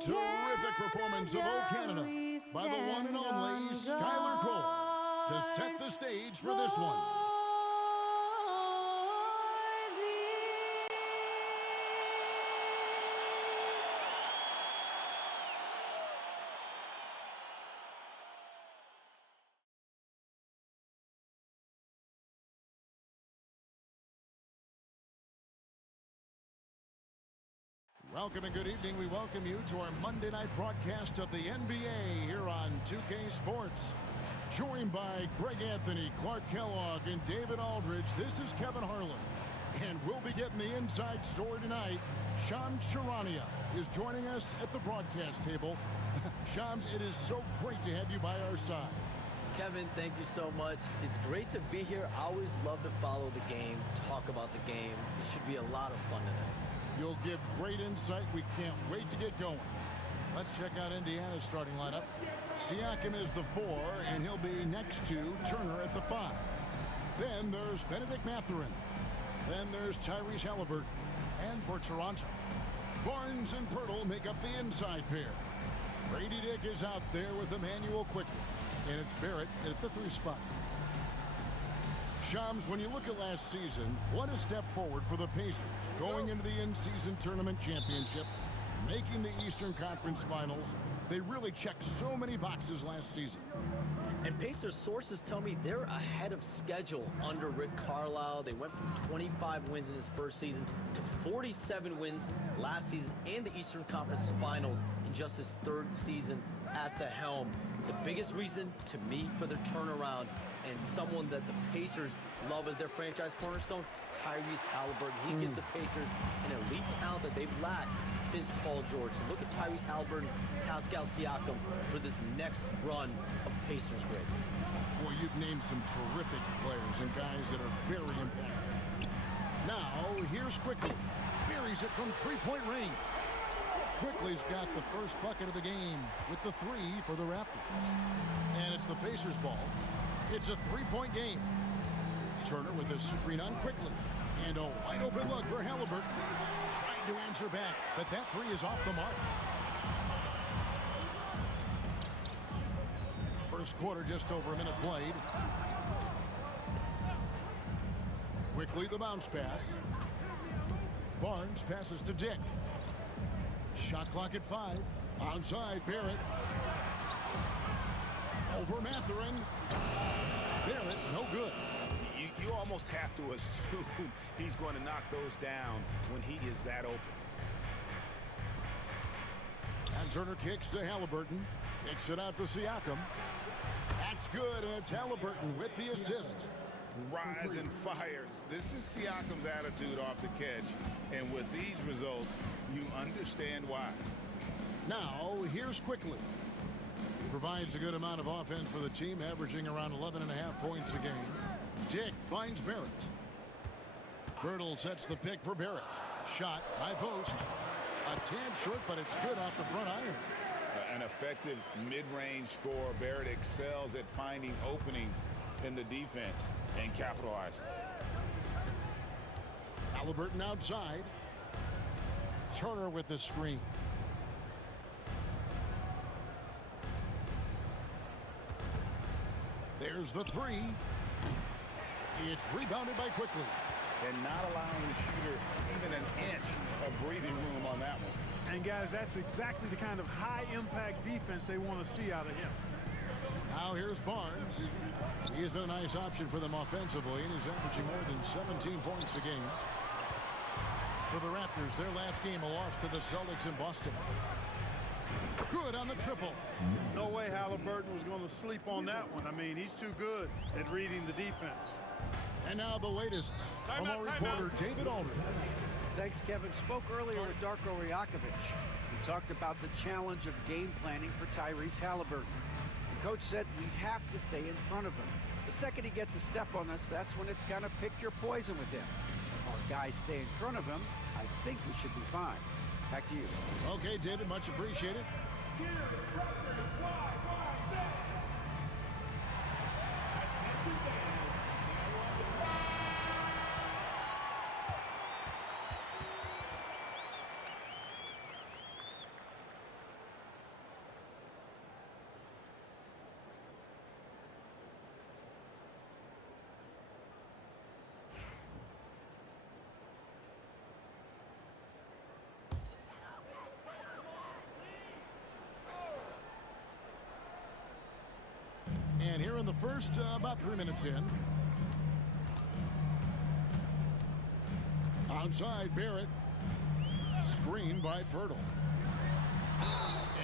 terrific performance of O Canada by the one and only Skylar Cole to set the stage for this one. Welcome and good evening. We welcome you to our Monday night broadcast of the NBA here on 2K Sports. Joined by Greg Anthony, Clark Kellogg, and David Aldridge, this is Kevin Harlan. And we'll be getting the inside story tonight. Shams Charania is joining us at the broadcast table. Shams, it is so great to have you by our side. Kevin, thank you so much. It's great to be here. I always love to follow the game, talk about the game. It should be a lot of fun tonight. You'll give great insight. We can't wait to get going. Let's check out Indiana's starting lineup. Siakam is the 4, and he'll be next to Turner at the 5. Then there's Benedict Mathurin. Then there's Tyrese Halliburton. And for Toronto, Barnes and Pirtle make up the inside pair. Grady Dick is out there with Emmanuel Quickly. And it's Barrett at the 3 spot. Shams, when you look at last season, what a step forward for the Pacers. Going into the in-season tournament championship, making the Eastern Conference Finals. They really checked so many boxes last season. And Pacers sources tell me they're ahead of schedule under Rick Carlisle. They went from 25 wins in his first season to 47 wins last season and the Eastern Conference Finals in just his 3rd season at the helm. The biggest reason to me for their turnaround and someone that the Pacers love as their franchise cornerstone, Tyrese Halliburton. He gives the Pacers an elite talent that they've lacked since Paul George. So look at Tyrese Halliburton, Pascal Siakam for this next run of Pacers greats. Boy, you've named some terrific players and guys that are very impactful. Now, here's Quickly. Buries it from three-point range. Quickly's got the first bucket of the game with the 3 for the Raptors. And it's the Pacers ball. It's a 3-point game. Turner with a screen on Quickly. And a wide open look for Halliburton. Trying to answer back, but that 3 is off the mark. First quarter, just over a minute played. Quickly the bounce pass. Barnes passes to Dick. Shot clock at 5. Onside, Barrett. Over Mathurin. Barrett, no good. You almost have to assume he's going to knock those down when he is that open. And Turner kicks to Halliburton. Kicks it out to Siakam. That's good, and it's Halliburton with the assist. Rise and fires. This is Siakam's attitude off the catch. And with these results, you understand why. Now, here's Quickly. He provides a good amount of offense for the team, averaging around 11.5 points a game. Dick finds Barrett. Birtle sets the pick for Barrett. Shot, high post. A tad short, but it's good off the front iron. An effective mid-range scorer. Barrett excels at finding openings in the defense and capitalizing. Halliburton outside. Turner with the screen. There's the 3. It's rebounded by Quickly. And not allowing the shooter even an inch of breathing room on that one. And guys, that's exactly the kind of high-impact defense they want to see out of him. Now here's Barnes. He's been a nice option for them offensively, and he's averaging more than 17 points a game. For the Raptors, their last game, a loss to the Celtics in Boston. Good on the triple. No way Halliburton was going to sleep on that one. I mean, he's too good at reading the defense. And now the latest from our reporter, David Aldridge. Thanks, Kevin. Spoke earlier with Darko Rajakovic. He talked about the challenge of game planning for Tyrese Halliburton. The coach said we have to stay in front of him. The second he gets a step on us, that's when it's kind of pick your poison with him. If our guys stay in front of him, I think we should be fine. Back to you. Okay, David, much appreciated. in the first, about 3 minutes in. Outside, Barrett. Screen by Pirtle.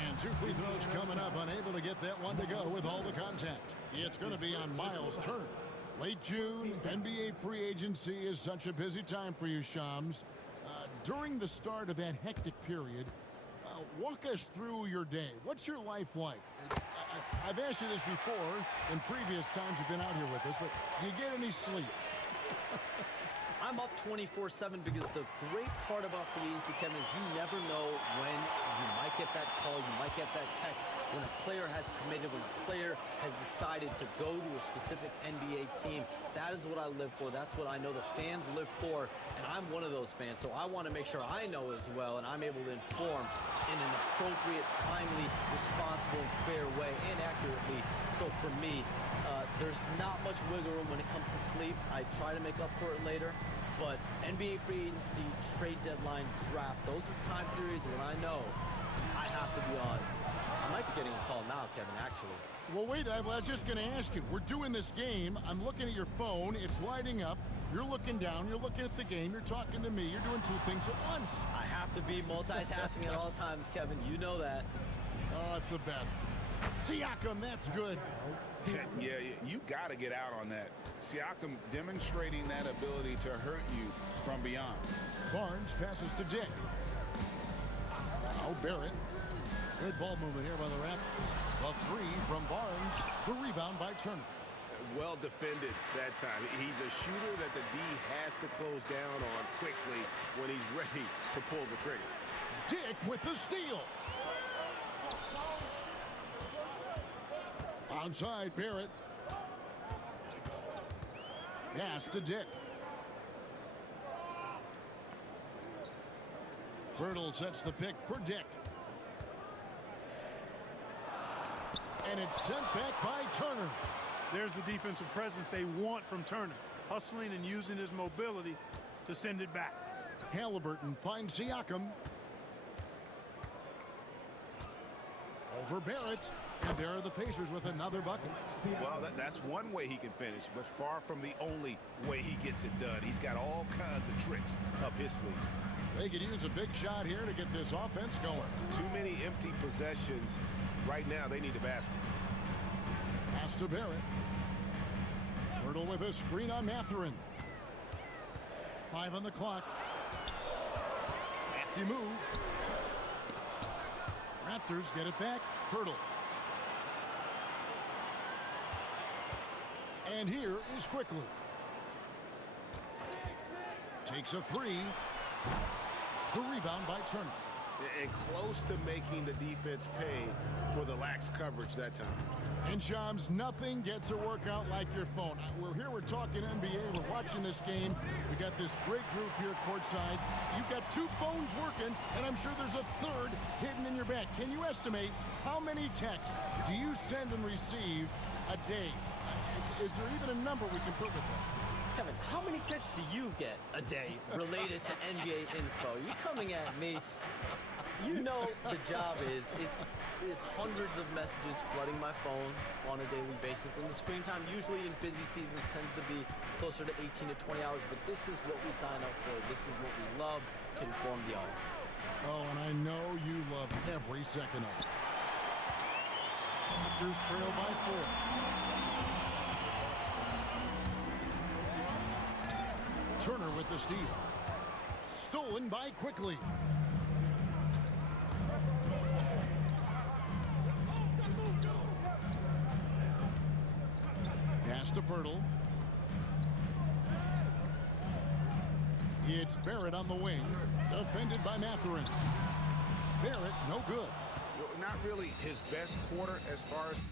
And 2 free throws coming up. Unable to get that one to go with all the contact. It's going to be on Miles Turner. Late June, NBA free agency is such a busy time for you, Shams. During the start of that hectic period, walk us through your day. What's your life like? I've asked you this before in previous times you've been out here with us, but do you get any sleep? I'm up 24/7 because the great part about free agency, Kevin, is you never know when you might get that call, you might get that text, when a player has committed, when a player has decided to go to a specific NBA team. That is what I live for. That's what I know the fans live for, and I'm one of those fans, so I want to make sure I know as well, and I'm able to inform in an appropriate, timely, responsible, and fair way, and accurately. So for me, there's not much wiggle room when it comes to sleep. I try to make up for it later, but NBA free agency, trade deadline, draft, those are time periods when I know I have to be on. I might be getting a call now, Kevin, actually. Well, wait, I was just going to ask you. We're doing this game. I'm looking at your phone. It's lighting up. You're looking down. You're looking at the game. You're talking to me. You're doing 2 things at once. I have to be multitasking at all times, Kevin. You know that. Oh, it's the best. Siakam, that's good. Yeah, you got to get out on that. Siakam demonstrating that ability to hurt you from beyond. Barnes passes to Dick. Now Barrett. Good ball movement here by the Raptors. A 3 from Barnes. The rebound by Turner. Well defended that time. He's a shooter that the D has to close down on quickly when he's ready to pull the trigger. Dick with the steal. Onside, Barrett. Pass to Dick. Pirtle sets the pick for Dick. And it's sent back by Turner. There's the defensive presence they want from Turner. Hustling and using his mobility to send it back. Halliburton finds Siakam. Over Barrett. And there are the Pacers with another bucket. Well, that's one way he can finish, but far from the only way he gets it done. He's got all kinds of tricks up his sleeve. They could use a big shot here to get this offense going. Too many empty possessions. Right now, they need a basket. Pass to Barrett. Pirtle with a screen on Mathurin. 5 on the clock. Crafty move. Raptors get it back. Pirtle. And here is Quickly. Takes a 3. The rebound by Turner. And close to making the defense pay for the lax coverage that time. And Shams, nothing gets a workout like your phone. We're here, we're talking NBA, we're watching this game. We got this great group here courtside. You've got 2 phones working, and I'm sure there's a 3rd hidden in your bag. Can you estimate how many texts do you send and receive a day? Is there even a number we can put with that? Kevin, how many texts do you get a day related to NBA info? You're coming at me. You know the job is, it's hundreds of messages flooding my phone on a daily basis. And the screen time usually in busy seasons tends to be closer to 18 to 20 hours. But this is what we sign up for. This is what we love to inform the audience. Oh, and I know you love every second of it. Raptors trail by 4. Turner with the steal. Stolen by Quickly. Pass to Pirtle. It's Barrett on the wing. Defended by Mathurin. Barrett, no good. Well, not really his best quarter as far as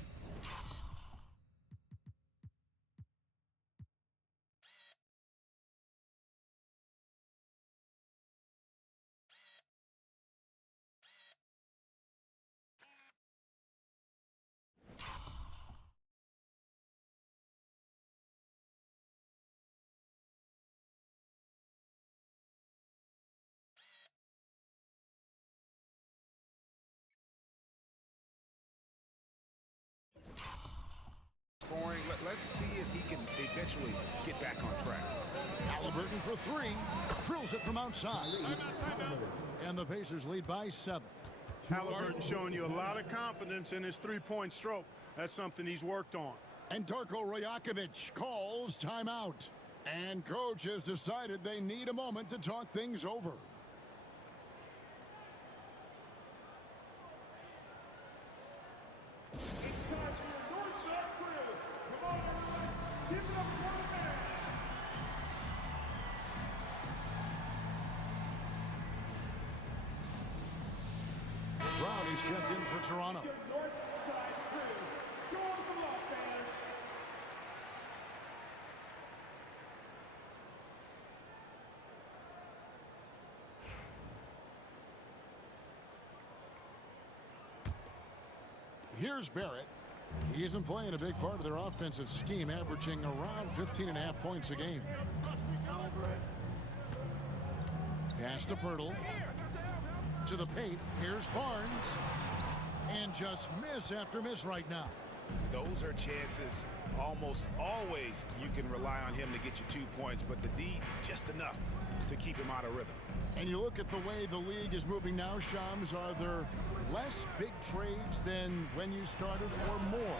let's see if he can eventually get back on track. Halliburton for three. Drills it from outside. And the Pacers lead by 7. Halliburton showing you a lot of confidence in his three-point stroke. That's something he's worked on. And Darko Rajakovic calls timeout. And coach has decided they need a moment to talk things over. Brownie's checked in for Toronto. Here's Barrett. He's been playing a big part of their offensive scheme, averaging around 15.5 points a game. Pass to Pirtle. To the paint. Here's Barnes. And just miss after miss right now. Those are chances. Almost always you can rely on him to get you 2 points, but the D, just enough to keep him out of rhythm. And you look at the way the league is moving now, Shams, are there less big trades than when you started or more?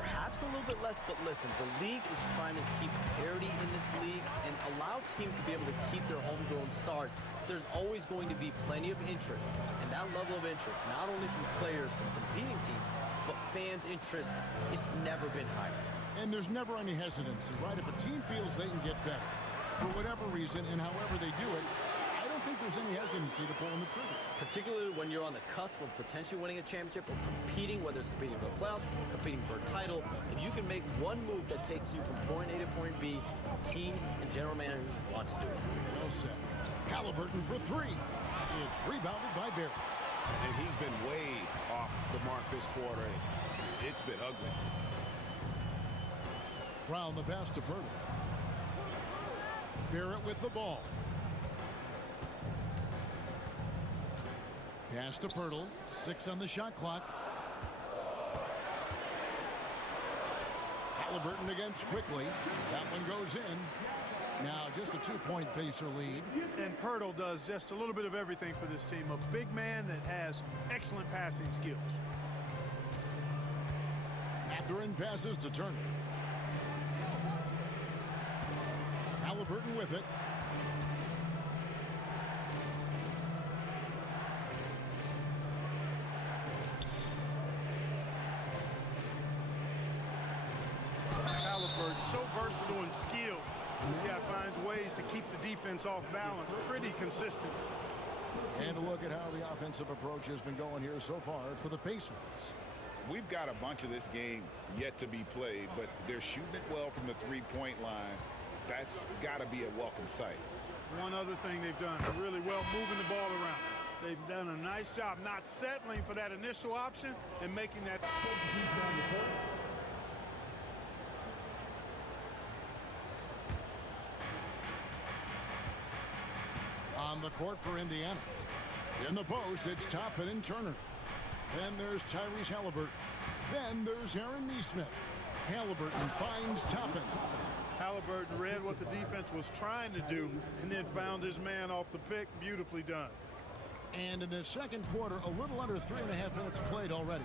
Perhaps a little bit less, but listen, the league is trying to keep parity in this league and allow teams to be able to keep their homegrown stars. But there's always going to be plenty of interest, and that level of interest, not only from players from competing teams, but fans' interest, it's never been higher. And there's never any hesitancy, right? If a team feels they can get better, for whatever reason and however they do it, I don't think there's any hesitancy to pulling the trigger. Particularly when you're on the cusp of potentially winning a championship or competing, whether it's competing for the playoffs, competing for a title. If you can make one move that takes you from point A to point B, teams and general managers want to do it. Well said. Halliburton for three. It's rebounded by Barrett. And he's been way off the mark this quarter. It's been ugly. Round the pass to Pirtle. Barrett with the ball. Pass to Pirtle. 6 on the shot clock. Halliburton against quickly. That one goes in. Now just a 2-point Pacer lead. And Pirtle does just a little bit of everything for this team. A big man that has excellent passing skills. Mathurin passes to Turner. Halliburton with it. Halliburton, so versatile and skilled. This guy finds ways to keep the defense off balance. Pretty consistent. And a look at how the offensive approach has been going here so far for the Pacers. We've got a bunch of this game yet to be played, but they're shooting it well from the three-point line. That's got to be a welcome sight. One other thing they've done really well, moving the ball around. They've done a nice job not settling for that initial option and making that. On the court for Indiana. In the post, it's Toppin and Turner. Then there's Tyrese Halliburton. Then there's Aaron Nesmith. Halliburton finds Toppin. Halliburton read what the defense was trying to do and then found his man off the pick. Beautifully done. And in the second quarter, a little under 3.5 minutes played already.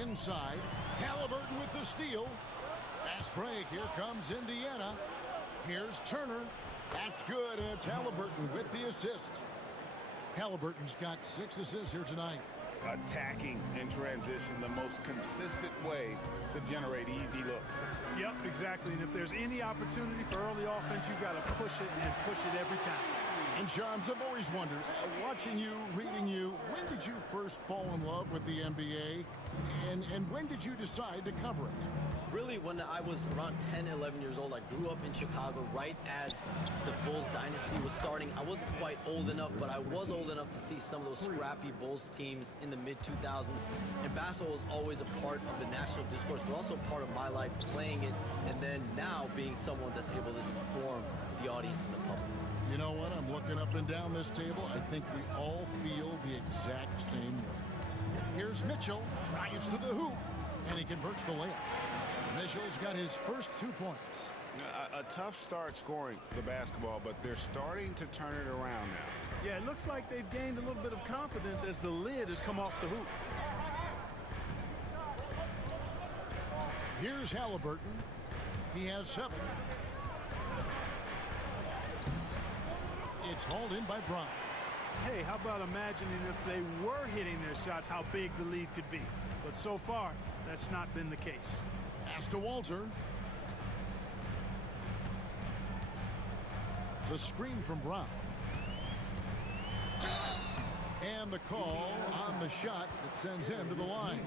Inside, Halliburton with the steal. Fast break. Here comes Indiana. Here's Turner. That's good, and it's Halliburton with the assist. Halliburton's got 6 assists here tonight. Attacking in transition, the most consistent way to generate easy looks. Yep, exactly. And if there's any opportunity for early offense, you've got to push it and push it every time. And Shams, I've always wondered, watching you, reading you, when did you first fall in love with the NBA? And when did you decide to cover it? Really, when I was around 10, 11 years old, I grew up in Chicago right as the Bulls dynasty was starting. I wasn't quite old enough, but I was old enough to see some of those scrappy Bulls teams in the mid-2000s. And basketball was always a part of the national discourse, but also part of my life playing it, and then now being someone that's able to inform the audience and the public. You know what? I'm looking up and down this table. I think we all feel the exact same way. Here's Mitchell, drives to the hoop. And he converts the layup. Mitchell's got his first 2 points. A tough start scoring the basketball, but they're starting to turn it around now. Yeah, it looks like they've gained a little bit of confidence as the lid has come off the hoop. Here's Halliburton. He has 7. It's hauled in by Brown. Hey, how about imagining if they were hitting their shots, how big the lead could be. But so far, that's not been the case. Pass to Walter. The screen from Brown. And the call on the shot that sends him to the line.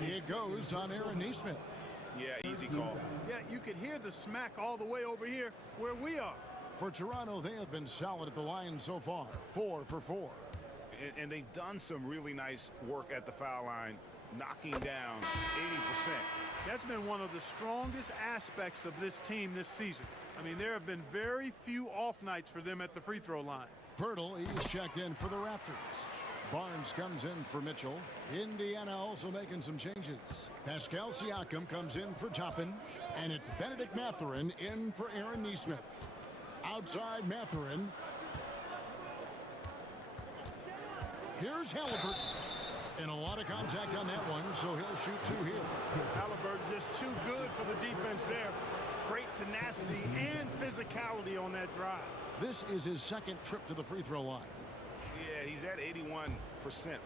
It goes on Aaron Nesmith. Yeah, easy call. Yeah, you could hear the smack all the way over here where we are. For Toronto, they have been solid at the line so far. 4 for 4. And they've done some really nice work at the foul line, knocking down 80%. That's been one of the strongest aspects of this team this season. I mean, there have been very few off nights for them at the free throw line. Pirtle, he's checked in for the Raptors. Barnes comes in for Mitchell. Indiana also making some changes. Pascal Siakam comes in for Toppin. And it's Benedict Mathurin in for Aaron Nesmith. Outside Mathurin. Here's Halliburton. And a lot of contact on that one, so he'll shoot 2 here. Halliburton just too good for the defense there. Great tenacity and physicality on that drive. This is his second trip to the free throw line. Yeah, he's at 81%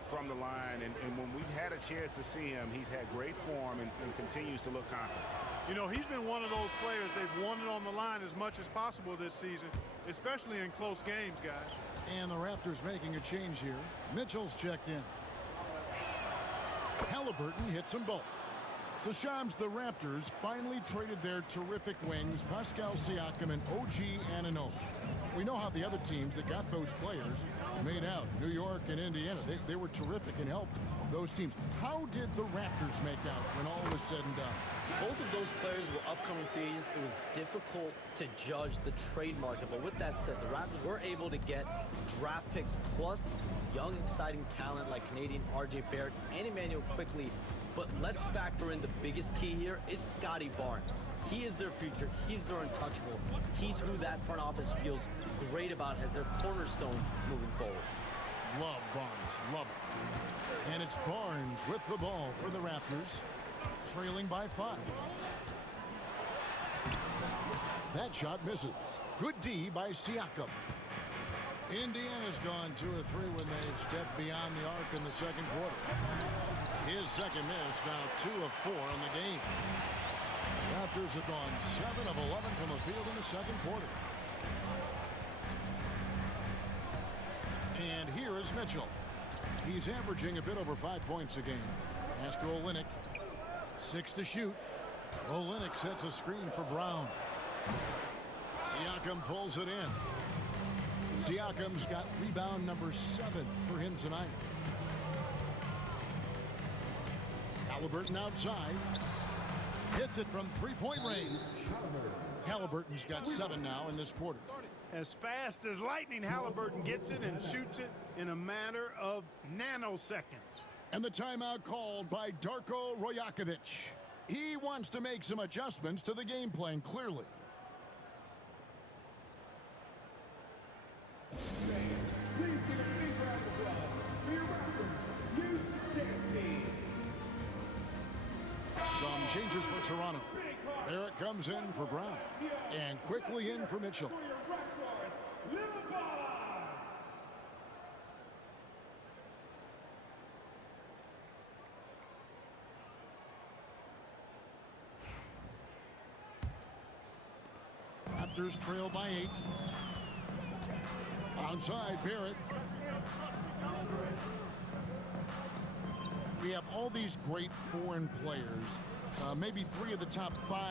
from the line, and when we've had a chance to see him, he's had great form and continues to look confident. You know, he's been one of those players they've wanted on the line as much as possible this season, especially in close games, guys. And the Raptors making a change here. Mitchell's checked in. Halliburton hits them both. So Shams, the Raptors finally traded their terrific wings, Pascal Siakam and OG Anunoby. We know how the other teams that got those players made out. New York and Indiana, they were terrific and helped those teams. How did the Raptors make out when all was said and done? Both of those players were upcoming free agents. It was difficult to judge the trade market. But with that said, the Raptors were able to get draft picks plus young, exciting talent like Canadian RJ Barrett and Emmanuel Quickly. But let's factor in the biggest key here. It's Scotty Barnes. He is their future. He's their untouchable. He's who that front office feels great about as their cornerstone moving forward. Love Barnes. Love it. And it's Barnes with the ball for the Raptors, trailing by 5. That shot misses. Good D by Siakam. Indiana's gone 2 of 3 when they've stepped beyond the arc in the second quarter. His second miss, now 2 of 4 on the game. Raptors have gone 7 of 11 from the field in the second quarter. And here is Mitchell. He's averaging a bit over 5 points a game. Pass to Olynyk. 6 to shoot. Olynyk sets a screen for Brown. Siakam pulls it in. Siakam's got rebound number 7 for him tonight. Halliburton outside. Hits it from 3-point range. Halliburton's got 7 now in this quarter. As fast as lightning, Halliburton gets it and shoots it in a matter of nanoseconds. And the timeout called by Darko Rajakovic. He wants to make some adjustments to the game plan, clearly. Some changes for Toronto. Barrett comes in for Brown. And quickly in for Mitchell. Raptors trail by 8. Outside, Barrett. We have all these great foreign players. Maybe 3 of the top 5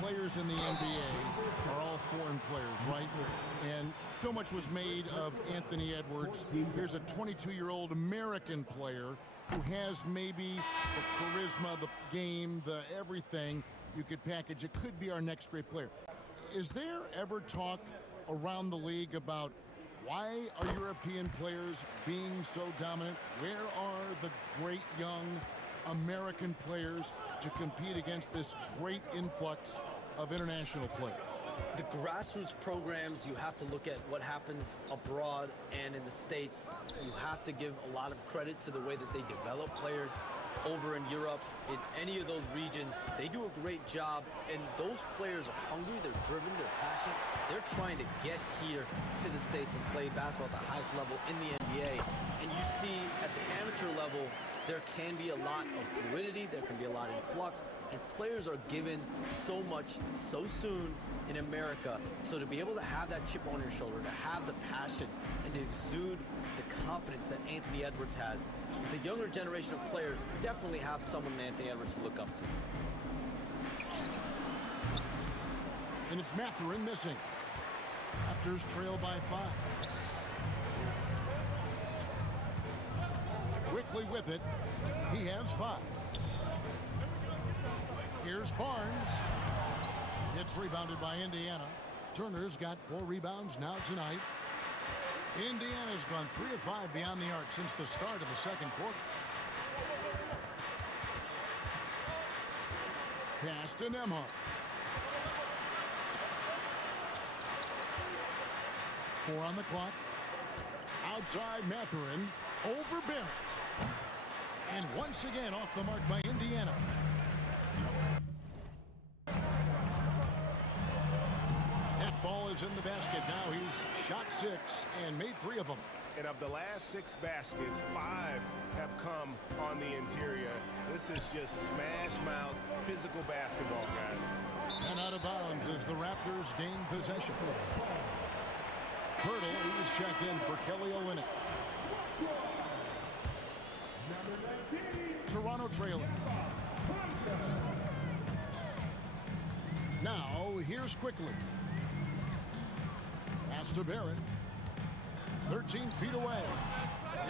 players in the NBA are all foreign players, right? And so much was made of Anthony Edwards. Here's a 22-year-old American player who has maybe the charisma, the game, the everything you could package. It could be our next great player. Is there ever talk around the league about why are European players being so dominant? Where are the great young American players to compete against this great influx of international players? The grassroots programs, you have to look at what happens abroad and in the States. You have to give a lot of credit to the way that they develop players over in Europe. In any of those regions, they do a great job, and those players are hungry, they're driven, they're passionate. They're trying to get here to the States and play basketball at the highest level in the NBA. And you see at the amateur level, there can be a lot of fluidity, there can be a lot of flux, and players are given so much so soon in America. So to be able to have that chip on your shoulder, to have the passion, and to exude the confidence that Anthony Edwards has, the younger generation of players definitely have someone in Anthony Edwards to look up to. And it's Mathurin missing. Raptors trail by 5. Quickly with it, he has 5. Here's Barnes. It's rebounded by Indiana. Turner's got 4 rebounds now tonight. Indiana's gone 3 of 5 beyond the arc since the start of the second quarter. Pass to Nembhard. 4 on the clock. Outside Mathurin. Over Barrett. And once again off the mark by Indiana. That ball is in the basket. Now he's shot 6 and made 3 of them. And of the last 6 baskets, 5 have come on the interior. This is just smash mouth physical basketball, guys. And out of bounds as the Raptors gain possession. Hurdle, who's checked in for Kelly Olynyk. Toronto trailing. Now, here's Quickly. Pass to Barrett. 13 feet away.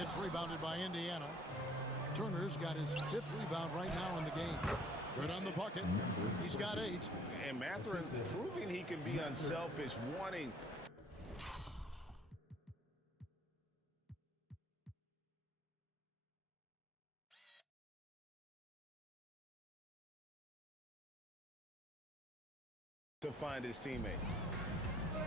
It's rebounded by Indiana. Turner's got his 5th rebound right now in the game. Good on the bucket. He's got 8. And Mathurin proving he can be unselfish, wanting to find his teammates.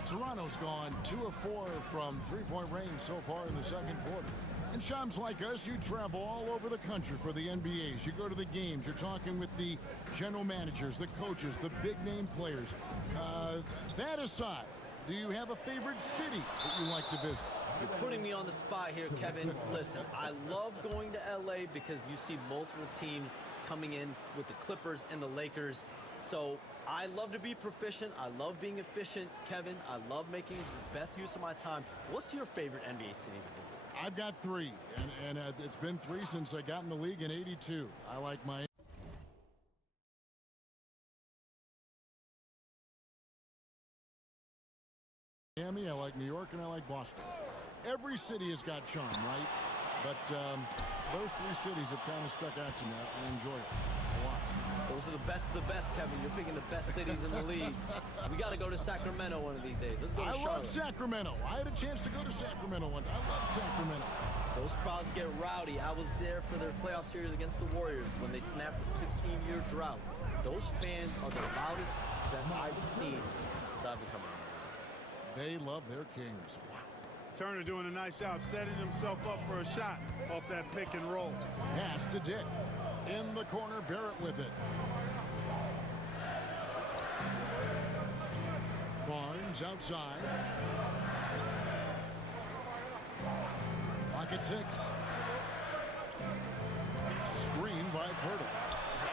Toronto's gone 2 of 4 from three-point range so far in the second quarter. And chums like us, you travel all over the country for the NBAs. You go to the games. You're talking with the general managers, the coaches, the big-name players. That aside, do you have a favorite city that you like to visit? You're putting me on the spot here, Kevin. Listen, I love going to LA because you see multiple teams coming in with the Clippers and the Lakers. So I love to be proficient. I love being efficient, Kevin. I love making the best use of my time. What's your favorite NBA city to visit? I've got 3, and it's been 3 since I got in the league in '82. I like Miami. I like New York, and I like Boston. Every city has got charm, right? But those 3 cities have kind of stuck out to me. I enjoy it a lot. Those are the best, Kevin. You're picking the best cities in the league. We got to go to Sacramento one of these days. Let's go to Charlotte. I love Sacramento. I had a chance to go to Sacramento one time. I love Sacramento. Those crowds get rowdy. I was there for their playoff series against the Warriors when they snapped the 16-year drought. Those fans are the loudest that I've seen since I've been coming around. They love their Kings. Wow. Turner doing a nice job setting himself up for a shot off that pick and roll. Pass to Dick. In the corner, Barrett with it. Barnes outside. Pocket 6. Screen by Pirtle.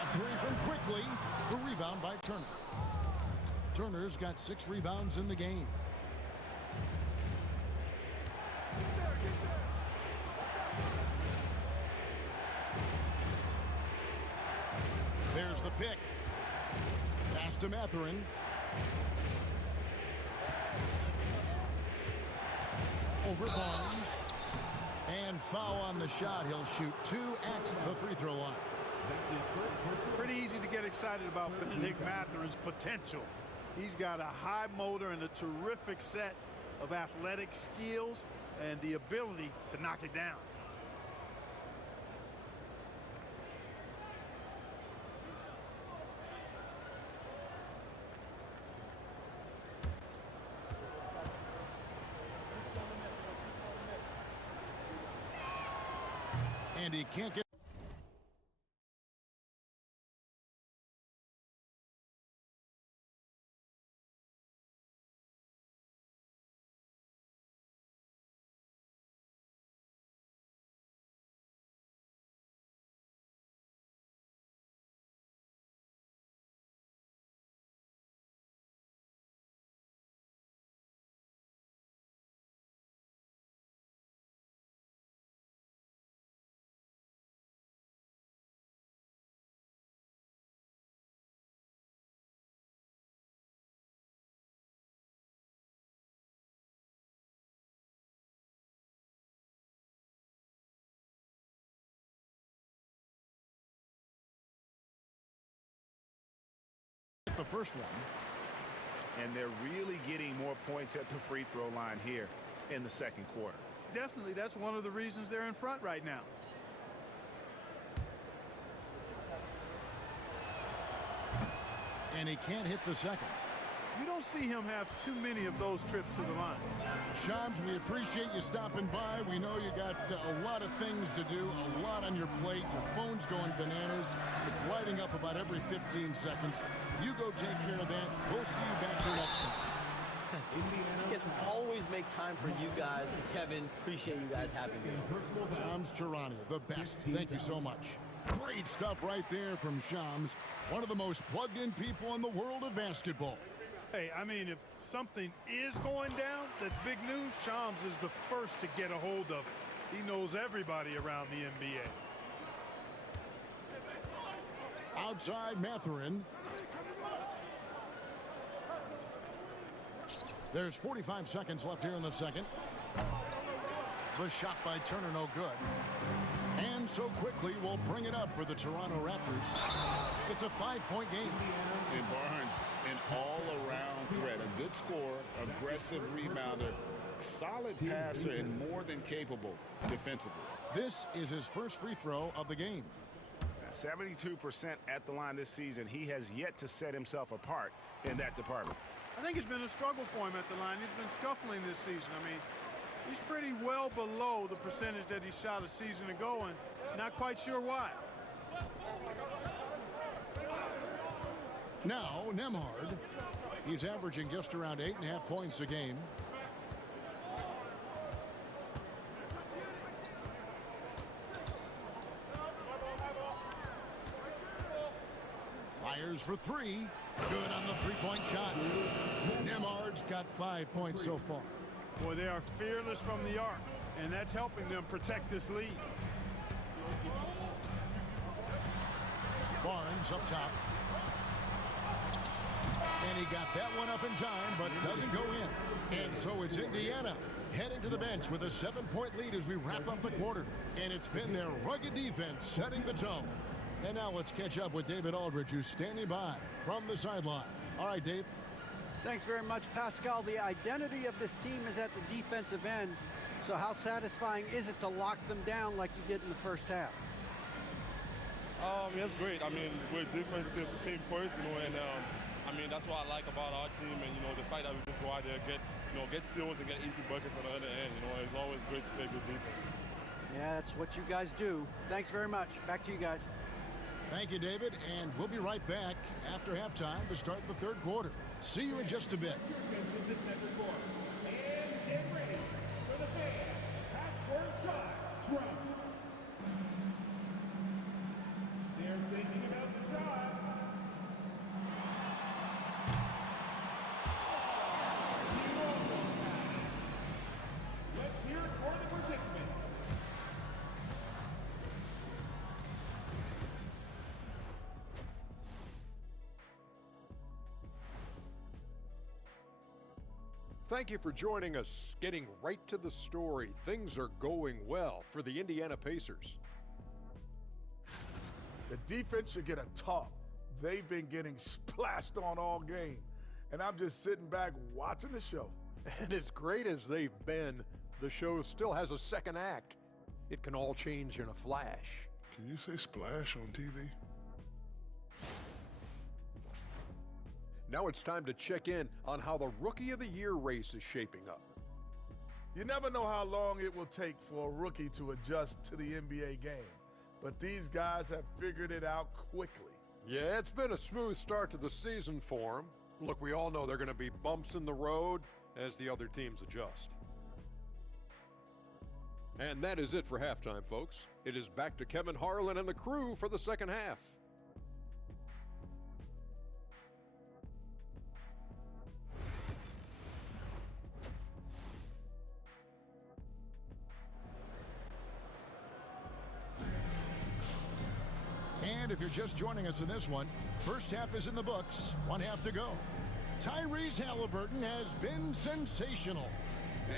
A 3 from Quickly. The rebound by Turner. Turner's got 6 rebounds in the game. There's the pick. Pass to Mathurin. Over Barnes. And foul on the shot. He'll shoot 2 at the free throw line. Pretty easy to get excited about Benedict Mathurin's potential. He's got a high motor and a terrific set of athletic skills and the ability to knock it down. And he can't get... the first one. And they're really getting more points at the free throw line here in the second quarter. Definitely, that's one of the reasons they're in front right now. And he can't hit the second. You don't see him have too many of those trips to the line. Shams, we appreciate you stopping by. We know you got a lot of things to do, a lot on your plate. Your phone's going bananas. It's lighting up about every 15 seconds. You go take care of that. We'll see you back here next time. He can always make time for you guys. Kevin, appreciate you guys having me. Shams Charania, the best. Thank you so much. Great stuff right there from Shams, one of the most plugged-in people in the world of basketball. Hey, I mean, if something is going down that's big news, Shams is the first to get a hold of it. He knows everybody around the NBA. Outside Mathurin. There's 45 seconds left here in the second. The shot by Turner, no good. And so quickly, we'll bring it up for the Toronto Raptors. It's a 5-point game. And Barnes, an all-around threat. A good scorer, aggressive rebounder, solid passer, and more than capable defensively. This is his first free throw of the game. 72% at the line this season. He has yet to set himself apart in that department. I think it's been a struggle for him at the line. He's been scuffling this season. I mean, he's pretty well below the percentage that he shot a season ago, and not quite sure why. Now, Nembhard. He's averaging just around 8.5 points a game. Fires for three. Good on the three-point shot. Nembhard's got 5 points so far. Boy, they are fearless from the arc, and that's helping them protect this lead. Barnes up top. And he got that one up in time, but doesn't go in. And so it's Indiana heading to the bench with a 7-point lead as we wrap up the quarter. And it's been their rugged defense setting the tone. And now let's catch up with David Aldridge, who's standing by from the sideline. All right, Dave. Thanks very much, Pascal. The identity of this team is at the defensive end. So how satisfying is it to lock them down like you did in the first half? It's great. I mean, we're a defensive team first, and I mean, that's what I like about our team, and the fact that we just go out there, get steals and get easy buckets on the other end. It's always great to play good defense. Yeah, that's what you guys do. Thanks very much. Back to you guys. Thank you, David, and we'll be right back after halftime to start the third quarter. See you in just a bit. Thank you for joining us. Getting right to the story, things are going well for the Indiana Pacers. The defense should get a talk. They've been getting splashed on all game, and I'm just sitting back watching the show. And as great as they've been, the show still has a second act. It can all change in a flash. Can you say splash on TV? Now it's time to check in on how the Rookie of the Year race is shaping up. You never know how long it will take for a rookie to adjust to the NBA game. but these guys have figured it out quickly. Yeah, it's been a smooth start to the season for them. Look, we all know there are going to be bumps in the road as the other teams adjust. And that is it for halftime, folks. It is back to Kevin Harlan and the crew for the second half. And if you're just joining us in this one, first half is in the books, one half to go. Tyrese Halliburton has been sensational.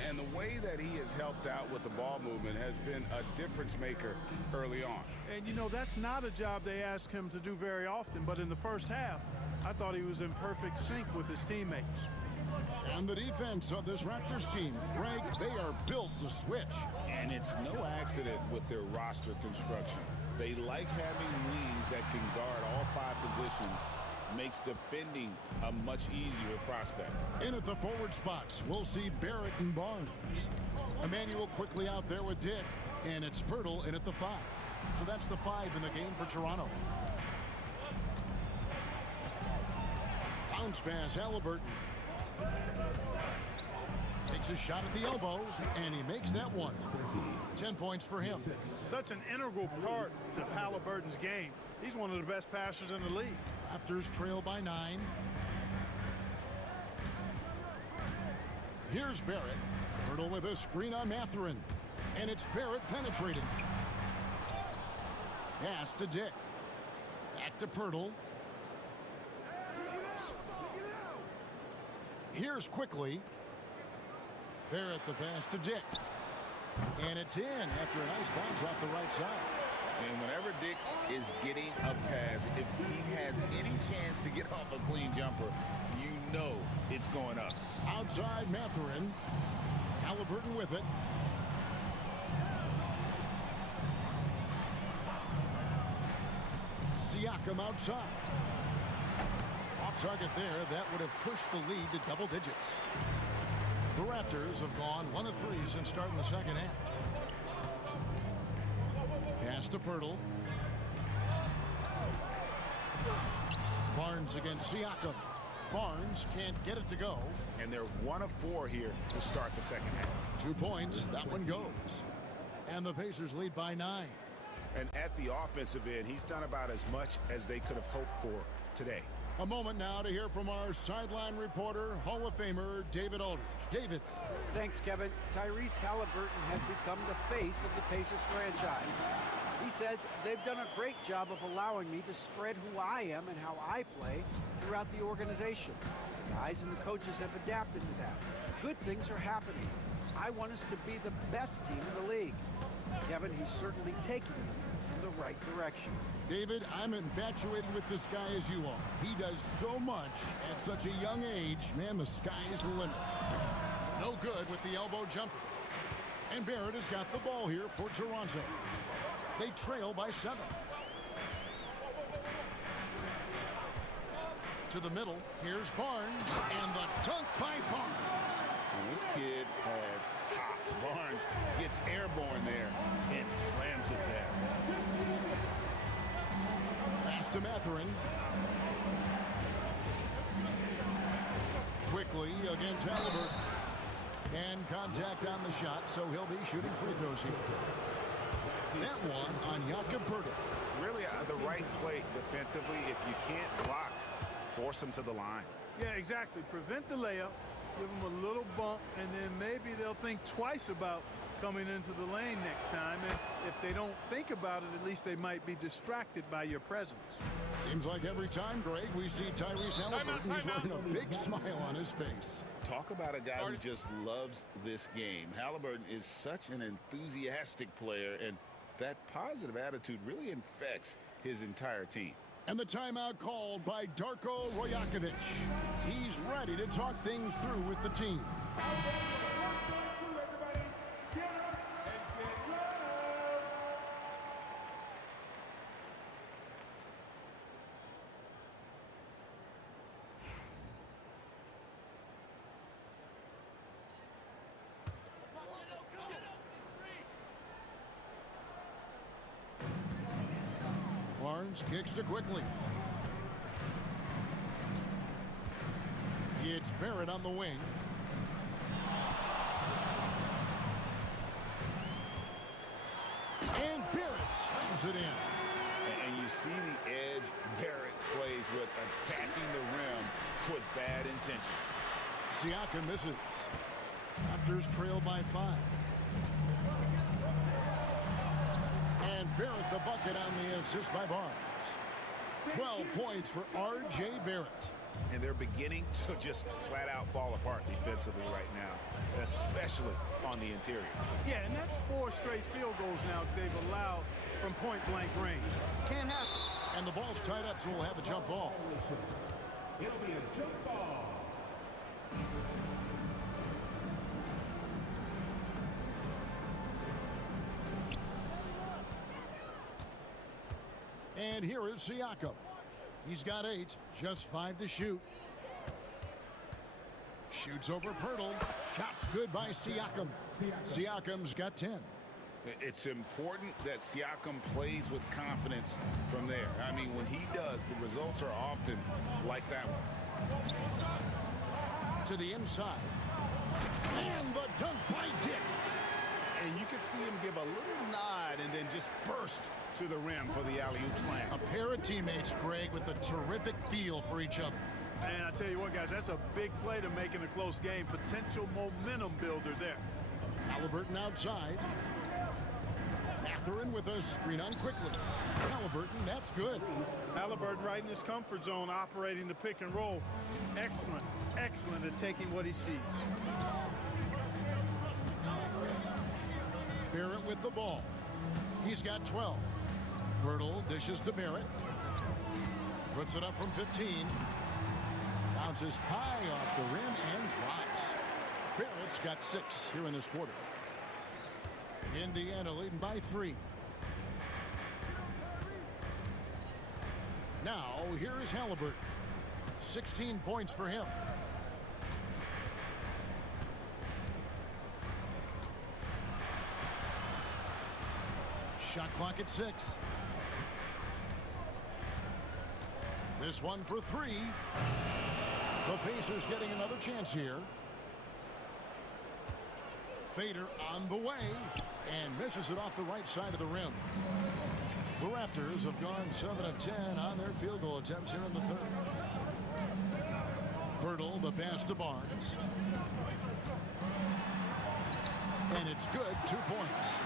And the way that he has helped out with the ball movement has been a difference maker early on. And, you know, that's not a job they ask him to do very often, but in the first half, I thought he was in perfect sync with his teammates. And the defense of this Raptors team, Greg, they are built to switch. And it's no accident with their roster construction. They like having wings that can guard all 5 positions. Makes defending a much easier prospect. In at the forward spots, we'll see Barrett and Barnes. Emmanuel quickly out there with Dick, and it's Pirtle in at the 5. So that's the 5 in the game for Toronto. Bounce pass, Halliburton. Takes a shot at the elbow, and he makes that one. 10 points for him. Such an integral part to Halliburton's game. He's one of the best passers in the league. Raptors trail by 9. Here's Barrett. Pirtle with a screen on Mathurin. And it's Barrett penetrating. Pass to Dick. Back to Pirtle. Here's quickly. Barrett the pass to Dick. And it's in after a nice bounce off the right side. And whenever Dick is getting a pass, if he has any chance to get off a clean jumper, you know it's going up. Outside Mathurin. Halliburton with it. Siakam outside. Off target there. That would have pushed the lead to double digits. The Raptors have gone 1 of 3 since starting the second half. Pass to Pirtle. Barnes against Siakam. Barnes can't get it to go. And they're 1 of 4 here to start the second half. 2 points. That one goes. And the Pacers lead by 9. And at the offensive end, he's done about as much as they could have hoped for today. A moment now to hear from our sideline reporter, Hall of Famer David Aldridge. David. Thanks, Kevin. Tyrese Halliburton has become the face of the Pacers franchise. He says they've done a great job of allowing me to spread who I am and how I play throughout the organization. The guys and the coaches have adapted to that. Good things are happening. I want us to be the best team in the league. Kevin, he's certainly taking them in the right direction. David, I'm infatuated with this guy as you are. He does so much at such a young age. Man, the sky is the limit. No good with the elbow jumper. And Barrett has got the ball here for Toronto. They trail by 7. To the middle, here's Barnes, and the dunk by Barnes. And this kid has hops. Barnes gets airborne there and slams it down. Pass to Mathurin. Quickly against Halliburton. And contact on the shot, so he'll be shooting free throws here. That one on Jakob Pirtle. Really the right play defensively. If you can't block, force him to the line. Yeah, exactly. Prevent the layup, give them a little bump, and then maybe they'll think twice about coming into the lane next time. And if they don't think about it, at least they might be distracted by your presence. Seems like every time, Greg, we see Tyrese Halliburton, he's wearing a big smile on his face. Talk about a guy who just loves this game. Halliburton is such an enthusiastic player, and that positive attitude really infects his entire team. And the timeout called by Darko Rajakovic. He's ready to talk things through with the team. Barnes kicks to quickly. It's Barrett on the wing. And Barrett slams it in. And you see the edge Barrett plays with, attacking the rim with bad intention. Siakam misses. Raptors trail by 5. And Barrett the bucket on the assist by Barnes. 12 points for R.J. Barrett. And they're beginning to just flat out fall apart defensively right now, especially on the interior. Yeah, and that's 4 straight field goals now they've allowed from point-blank range. Can't happen. And the ball's tied up, so we'll have a jump ball. It'll be a jump ball. And here is Siakam. He's got 8, just 5 to shoot. Shoots over Pirtle. Shots good by Siakam. Siakam's got 10. It's important that Siakam plays with confidence from there. I mean, when he does, the results are often like that one. To the inside. And the dunk by Dick. And you can see him give a little nod and then just burst to the rim for the alley-oop slam. A pair of teammates, Greg, with a terrific feel for each other. And I tell you what, guys, that's a big play to make in a close game. Potential momentum builder there. Halliburton outside. Mathurin with a screen on quickly. Halliburton, that's good. Halliburton right in his comfort zone, operating the pick and roll. Excellent, excellent at taking what he sees. Barrett with the ball. He's got 12. Pirtle dishes to Barrett. Puts it up from 15. Bounces high off the rim and drops. Barrett's got 6 here in this quarter. Indiana leading by 3. Now, here is Halliburton. 16 points for him. Shot clock at 6. This one for 3. The Pacers getting another chance here. Fader on the way and misses it off the right side of the rim. The Raptors have gone 7 of 10 on their field goal attempts here in the 3rd. Pirtle, the pass to Barnes. And it's good, 2 points.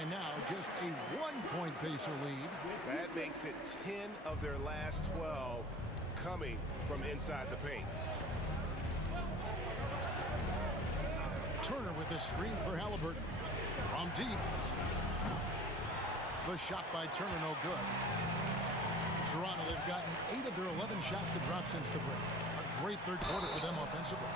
And now just a 1-point Pacer lead. That makes it 10 of their last 12 coming from inside the paint. Turner with a screen for Halliburton. From deep. The shot by Turner no good. Toronto, they've gotten 8 of their 11 shots to drop since the break. A great 3rd quarter for them offensively.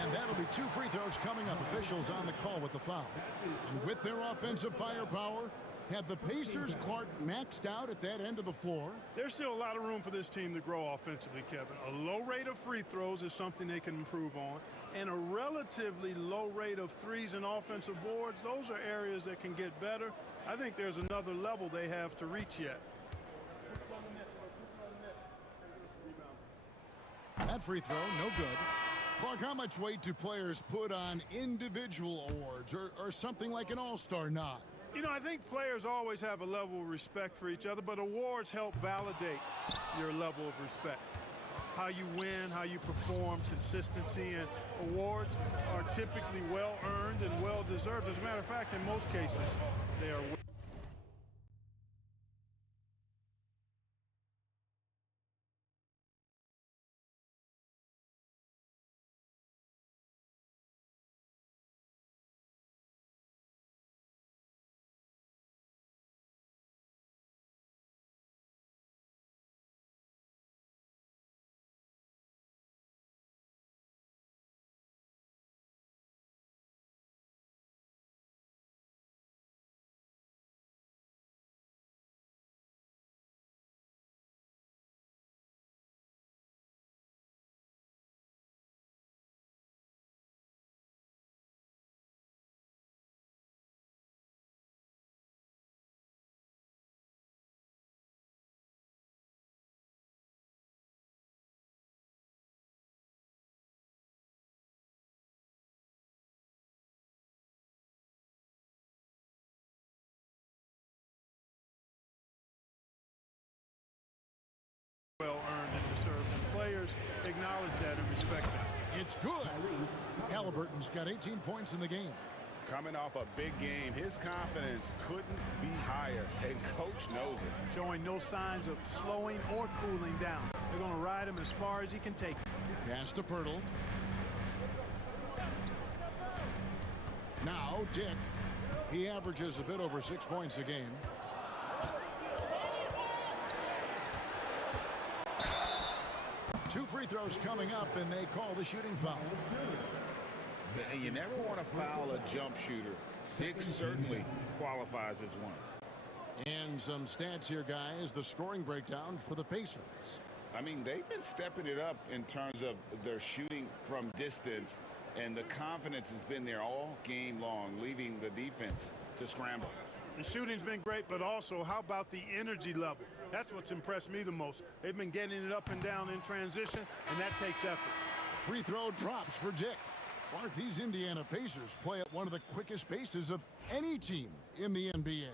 And that'll be 2 free throws coming up. Officials on the call with the foul. And with their offensive firepower, have the Pacers, Clark, maxed out at that end of the floor? There's still a lot of room for this team to grow offensively, Kevin. A low rate of free throws is something they can improve on. And a relatively low rate of threes and offensive boards, those are areas that can get better. I think there's another level they have to reach yet. That free throw, no good. Clark, how much weight do players put on individual awards or something like an all-star nod? You know, I think players always have a level of respect for each other, but awards help validate your level of respect. How you win, how you perform, consistency, and awards are typically well-earned and well-deserved. As a matter of fact, in most cases, they are acknowledge that and respect that. It's good. Halliburton's got 18 points in the game. Coming off a big game, his confidence couldn't be higher, and coach knows it. Showing no signs of slowing or cooling down. They're going to ride him as far as he can take him. Pass to Pirtle. Now Dick. He averages a bit over 6 points a game. Two free throws coming up, and they call the shooting foul. You never want to foul a jump shooter. Dick certainly qualifies as one. And some stats here, guys. The scoring breakdown for the Pacers. I mean, they've been stepping it up in terms of their shooting from distance, and the confidence has been there all game long, leaving the defense to scramble. The shooting's been great, but also how about the energy level? That's what's impressed me the most. They've been getting it up and down in transition, and that takes effort. Free throw drops for Dick. Clark, these Indiana Pacers play at one of the quickest paces of any team in the NBA.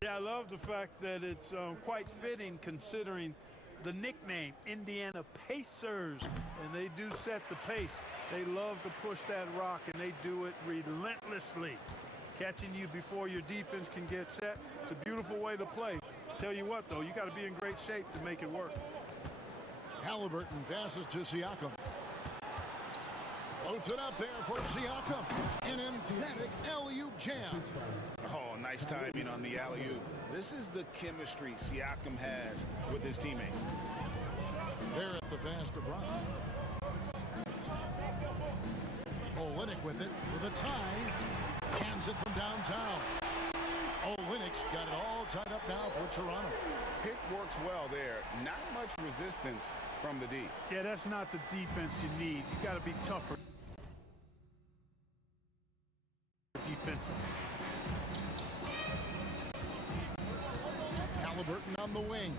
Yeah, I love the fact that it's quite fitting considering the nickname, Indiana Pacers, and they do set the pace. They love to push that rock, and they do it relentlessly. Catching you before your defense can get set. It's a beautiful way to play. Tell you what, though, you got to be in great shape to make it work. Halliburton passes to Siakam. Floats it up there for Siakam. An emphatic alley-oop jam. Oh, nice timing on the alley-oop. This is the chemistry Siakam has with his teammates. There at the pass to Brown. Olynyk with it for the tie. Hands it from downtown. Olynyk's got it all tied up now for Toronto. Pick works well there. Not much resistance from the D. Yeah, that's not the defense you need. You got to be tougher. Defensive. Halliburton on the wing.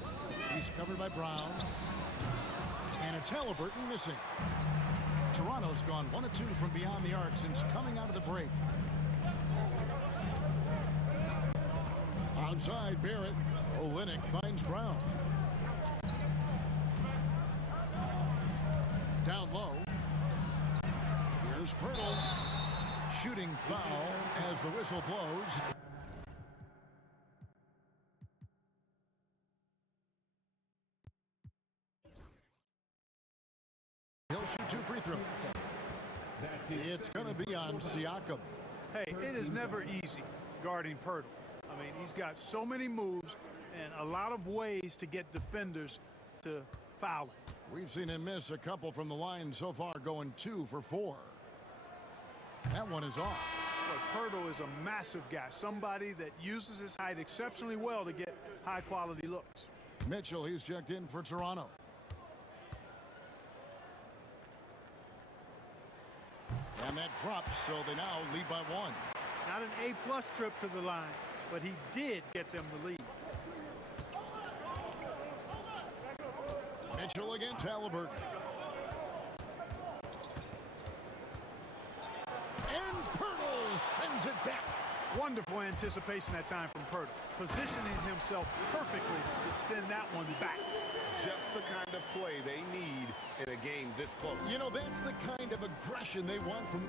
He's covered by Brown. And it's Halliburton missing. Toronto's gone 1 of 2 from beyond the arc since coming out of the break. Outside Barrett. Olynyk finds Brown. Down low. Here's Pirtle. Shooting foul as the whistle blows. He'll shoot 2 free throws. It's going to be on Siakam. Hey, it is never easy guarding Pirtle. I mean, he's got so many moves and a lot of ways to get defenders to foul him. We've seen him miss a couple from the line so far, going 2 for 4. That one is off. But Pirtle is a massive guy, somebody that uses his height exceptionally well to get high-quality looks. Mitchell, he's checked in for Toronto. And that drops, so they now lead by 1. Not an A-plus trip to the line, but he did get them the lead. Mitchell against Halliburton. And Pirtle sends it back. Wonderful anticipation that time from Pirtle, positioning himself perfectly to send that one back. Just the kind of play they need in a game this close. You know, that's the kind of aggression they want from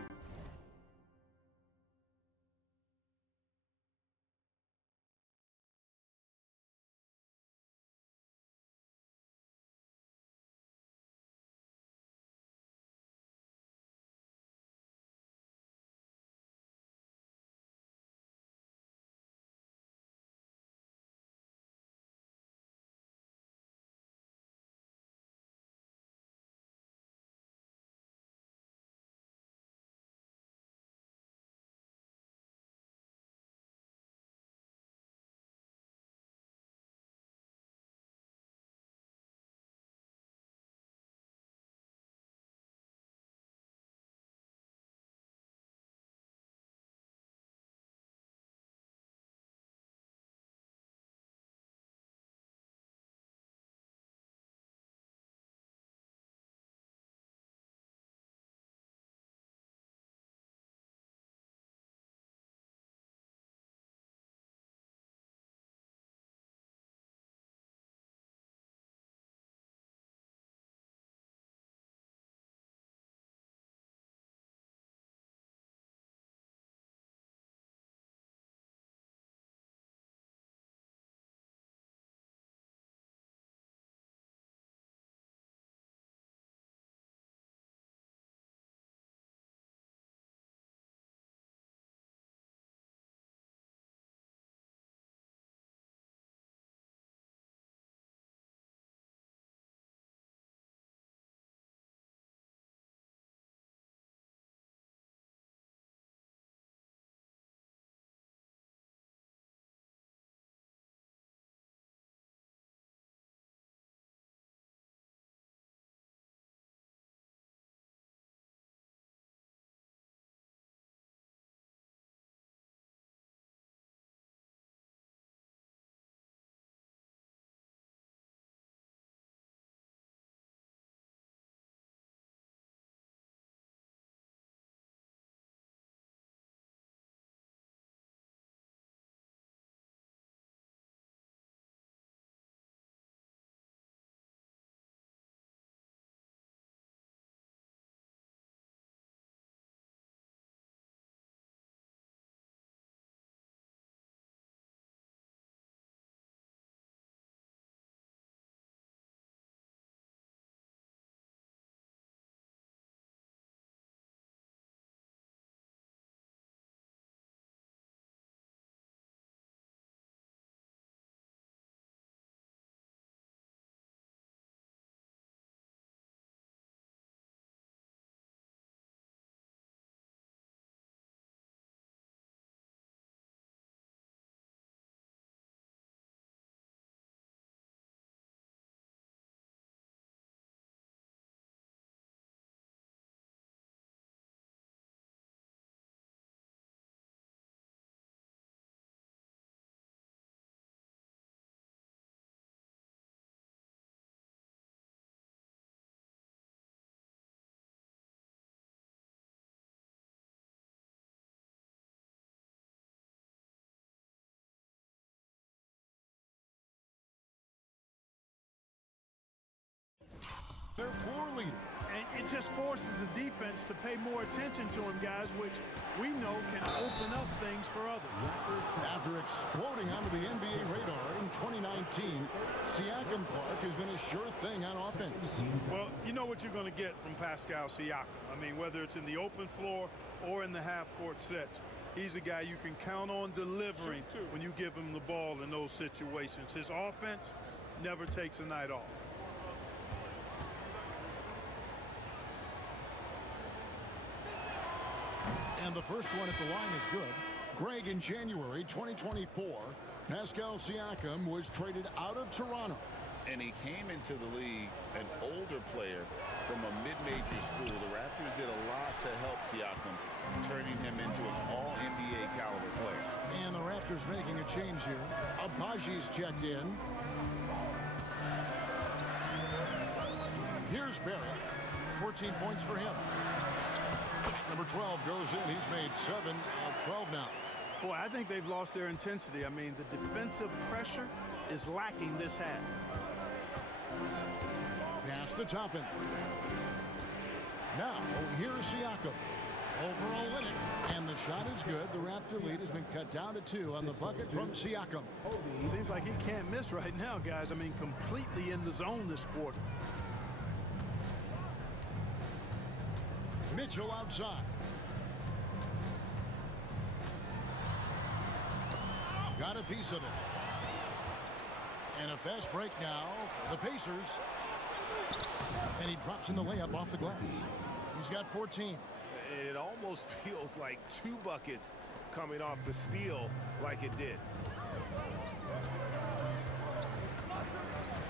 their floor leader. And it just forces the defense to pay more attention to him, guys, which we know can open up things for others. After exploding onto the NBA radar in 2019, Siakam Clark has been a sure thing on offense. Well, you know what you're going to get from Pascal Siakam. I mean, whether it's in the open floor or in the half-court sets, he's a guy you can count on delivering when you give him the ball in those situations. His offense never takes a night off. And the first one at the line is good. Greg, in January 2024, Pascal Siakam was traded out of Toronto. And he came into the league an older player from a mid-major school. The Raptors did a lot to help Siakam, turning him into an all-NBA caliber player. And the Raptors making a change here. Abaji's checked in. Here's Barrett. 14 points for him. Number 12 goes in. He's made 7 of 12 now. Boy, I think they've lost their intensity. I mean, the defensive pressure is lacking this half. Pass to Toppin. Now, here's Siakam. Over Olynyk. And the shot is good. The Raptor lead has been cut down to 2 on the bucket from Siakam. Seems like he can't miss right now, guys. I mean, completely in the zone this quarter. Mitchell outside. Got a piece of it. And a fast break now for the Pacers. And he drops in the layup off the glass. He's got 14. It almost feels like 2 buckets coming off the steal like it did.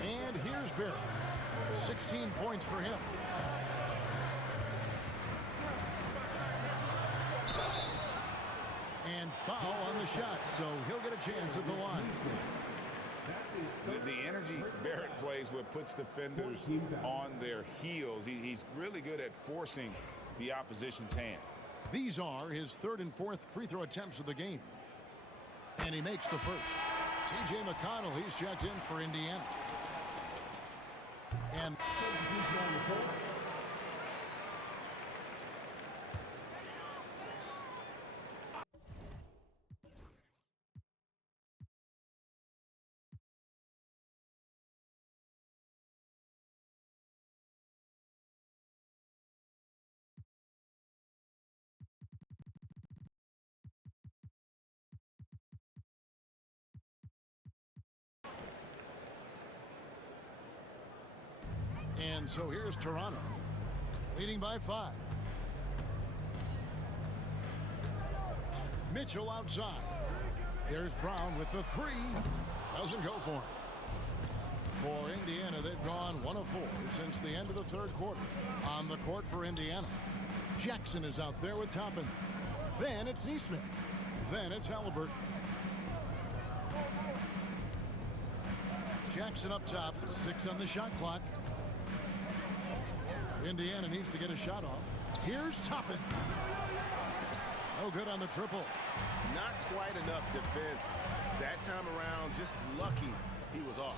And here's Barrett. 16 points for him. And foul on the shot, so he'll get a chance at the line. The energy Barrett plays with puts defenders on their heels. He's really good at forcing the opposition's hand. These are his 3rd and 4th free throw attempts of the game. And he makes the first. T.J. McConnell, he's checked in for Indiana. And so here's Toronto, leading by 5. Mitchell outside. There's Brown with the 3. Doesn't go for him. For Indiana, they've gone 1 of 4 since the end of the 3rd quarter. On the court for Indiana, Jackson is out there with Toppin. Then it's Neesmith. Then it's Halliburton. Jackson up top, 6 on the shot clock. Indiana needs to get a shot off. Here's Toppin. No good on the triple. Not quite enough defense. That time around, just lucky he was off.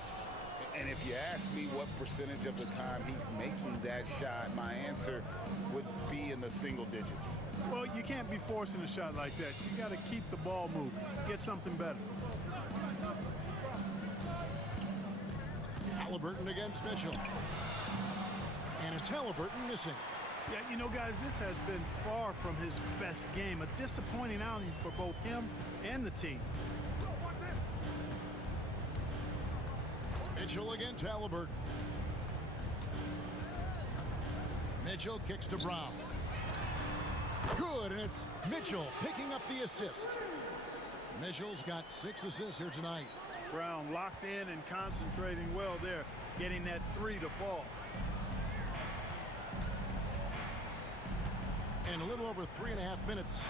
And if you ask me what percentage of the time he's making that shot, my answer would be in the single digits. Well, you can't be forcing a shot like that. You got to keep the ball moving. Get something better. Halliburton against Mitchell. And it's Halliburton missing. Yeah, you know, guys, this has been far from his best game. A disappointing outing for both him and the team. Mitchell against Halliburton. Mitchell kicks to Brown. Good, and it's Mitchell picking up the assist. Mitchell's got 6 assists here tonight. Brown locked in and concentrating well there, getting that 3 to fall. And a little over 3.5 minutes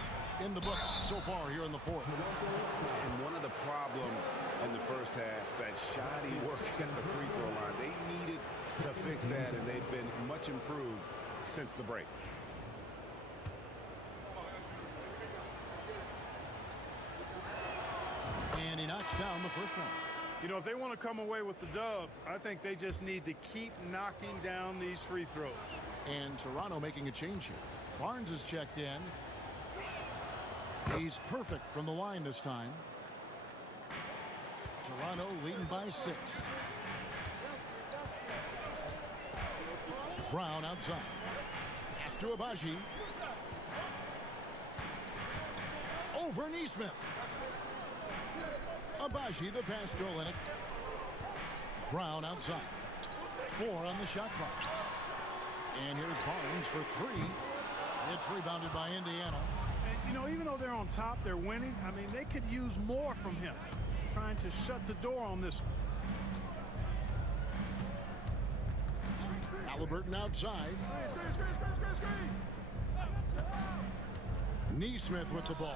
in the books so far here in the 4th. And one of the problems in the first half, that shoddy work at the free throw line, they needed to fix that, and they've been much improved since the break. And he knocks down the first one. You know, if they want to come away with the dub, I think they just need to keep knocking down these free throws. And Toronto making a change here. Barnes is checked in. He's perfect from the line this time. Toronto leading by 6. Brown outside. Pass to Abaji. Over Neesmith. Abaji the pass to Olenek. Brown outside. 4 on the shot clock. And here's Barnes for 3. It's rebounded by Indiana. And, you know, even though they're on top, they're winning. I mean, they could use more from him. Trying to shut the door on this one. Halliburton outside. Neesmith with the ball.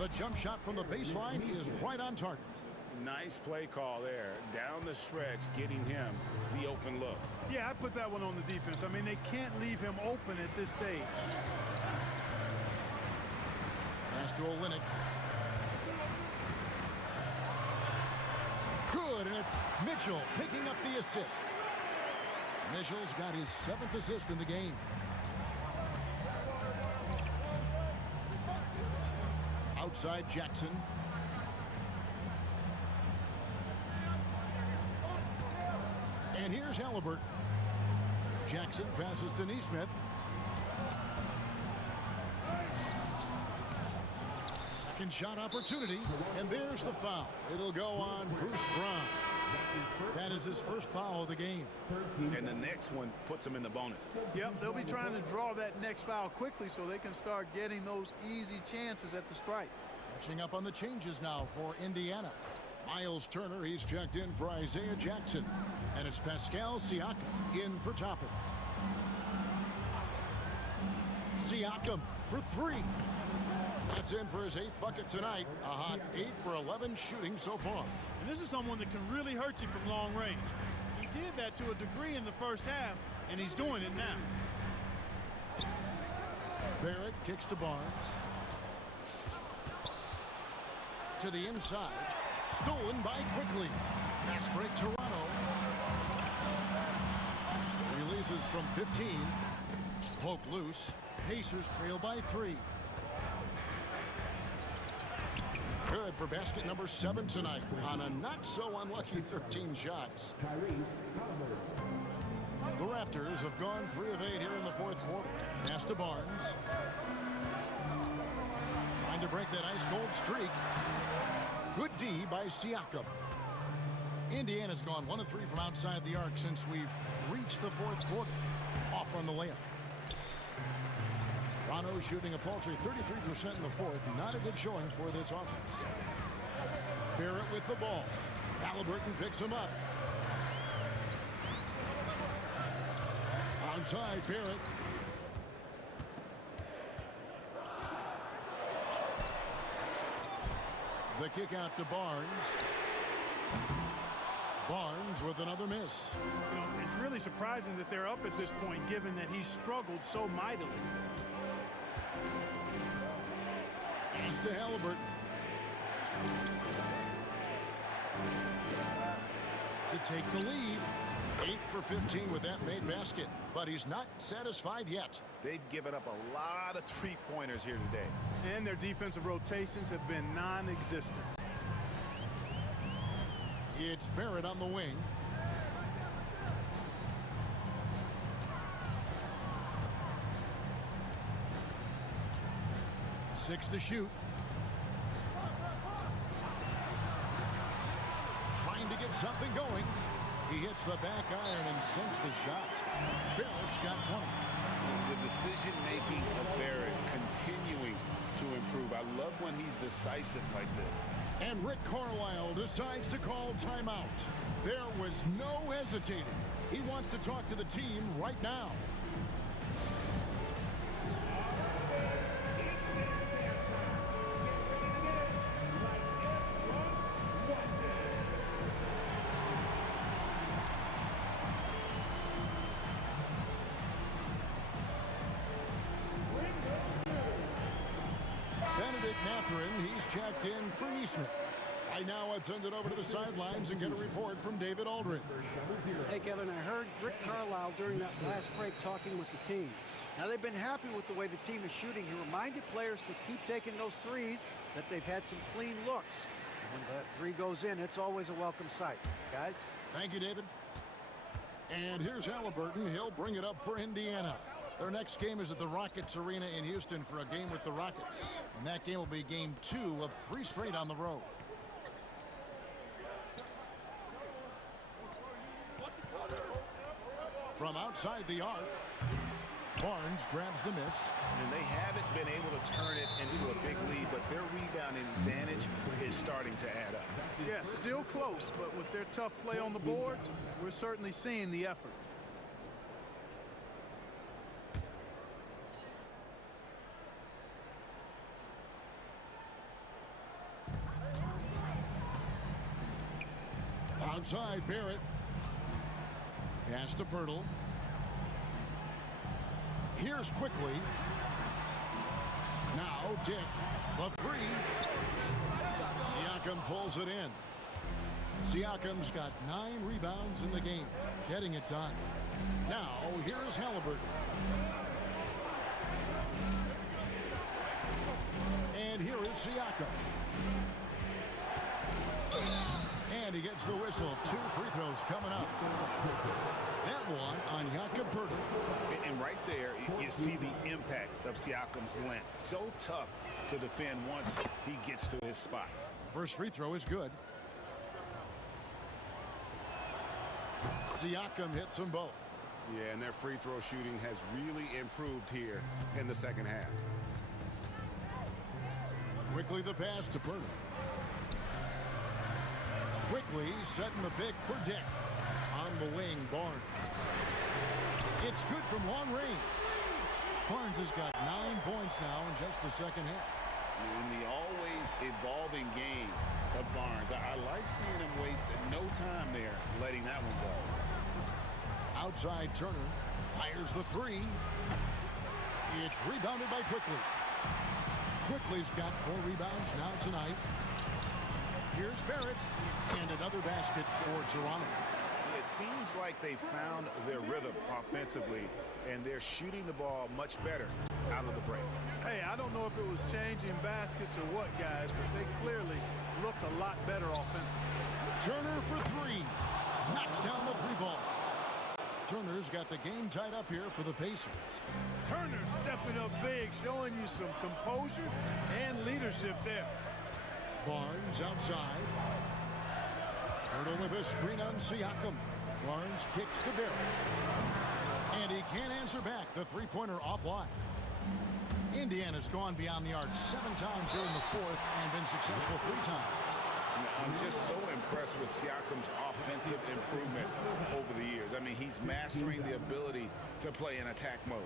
The jump shot from the baseline is right on target. Nice play call there. Down the stretch, getting him the open look. Yeah, I put that one on the defense. I mean, they can't leave him open at this stage. Pass to Olenek. Good, and it's Mitchell picking up the assist. Mitchell's got his 7th assist in the game. Outside Jackson. And here's Halliburton. Jackson passes to Neesmith. Second shot opportunity, and there's the foul. It'll go on Bruce Brown. That is his first foul of the game. And the next one puts him in the bonus. Yep, they'll be trying to draw that next foul quickly so they can start getting those easy chances at the strike. Catching up on the changes now for Indiana. Miles Turner, he's checked in for Isaiah Jackson. And it's Pascal Siakam in for Toppin. Siakam for 3. That's in for his 8th bucket tonight. A hot 8 for 11 shooting so far. And this is someone that can really hurt you from long range. He did that to a degree in the first half, and he's doing it now. Barrett kicks to Barnes. To the inside. Stolen by Quickly. Fast break Toronto. Releases from 15. Poke loose. Pacers trail by 3. Good for basket number 7 tonight on a not-so-unlucky 13 shots. The Raptors have gone 3 of 8 here in the 4th quarter. Pass to Barnes. Trying to break that ice-cold streak. Good D by Siakam. Indiana's gone 1 of 3 from outside the arc since we've reached the 4th quarter. Off on the layup. Toronto shooting a paltry 33% in the 4th. Not a good showing for this offense. Barrett with the ball. Halliburton picks him up. Onside, Barrett. The kick out to Barnes. Barnes with another miss. You know, it's really surprising that they're up at this point, given that he struggled so mightily. Pass to Halliburton. To take the lead. 8 for 15 with that made basket, but he's not satisfied yet. They've given up a lot of three-pointers here today. And their defensive rotations have been non-existent. It's Barrett on the wing. Six to shoot. Trying to get something going. He hits the back iron and sinks the shot. Barrett's got 20. The decision-making of Barrett continuing to improve. I love when he's decisive like this. And Rick Carlisle decides to call timeout. There was no hesitating. He wants to talk to the team right now. Catherine, he's checked in for Neesmith. I now send it over to the sidelines and get a report from David Aldridge. Hey, Kevin, I heard Rick Carlisle during that last break talking with the team. Now, they've been happy with the way the team is shooting. He reminded players to keep taking those threes, that they've had some clean looks. When that three goes in, it's always a welcome sight. Guys? Thank you, David. And here's Halliburton. He'll bring it up for Indiana. Their next game is at the Rockets Arena in Houston for a game with the Rockets. And that game will be game 2 of 3 straight on the road. From outside the arc, Barnes grabs the miss. And they haven't been able to turn it into a big lead, but their rebounding advantage is starting to add up. Yeah, still close, but with their tough play on the boards, we're certainly seeing the effort. Outside, Barrett. Pass to Pirtle. Here's quickly. Now Dick, the three. Siakam pulls it in. Siakam's got 9 rebounds in the game, getting it done. Now here's Halliburton. And here is Siakam. And he gets the whistle. 2 free throws coming up. That one on Jakob Pirtle. And right there, you see the impact of Siakam's length. So tough to defend once he gets to his spots. First free throw is good. Siakam hits them both. Yeah, and their free throw shooting has really improved here in the second half. Quickly the pass to Pirtle. Quickly setting the pick for Dick. On the wing, Barnes. It's good from long range. Barnes has got 9 points now in just the second half. In the always evolving game of Barnes, I like seeing him waste no time there, letting that one go. Outside Turner fires the 3. It's rebounded by Quickly. Quickly's got 4 rebounds now tonight. Here's Barrett, and another basket for Toronto. It seems like they found their rhythm offensively, and they're shooting the ball much better out of the break. Hey, I don't know if it was changing baskets or what, guys, but they clearly look a lot better offensively. Turner for 3. Knocks down the 3 ball. Turner's got the game tied up here for the Pacers. Turner stepping up big, showing you some composure and leadership there. Barnes outside. Pirtle with a screen on Siakam. Barnes kicks to Barrett. And he can't answer back. The three-pointer offline. Indiana's gone beyond the arc 7 times here in the 4th and been successful 3 times. I'm just so impressed with Siakam's offensive improvement over the years. I mean, he's mastering the ability to play in attack mode.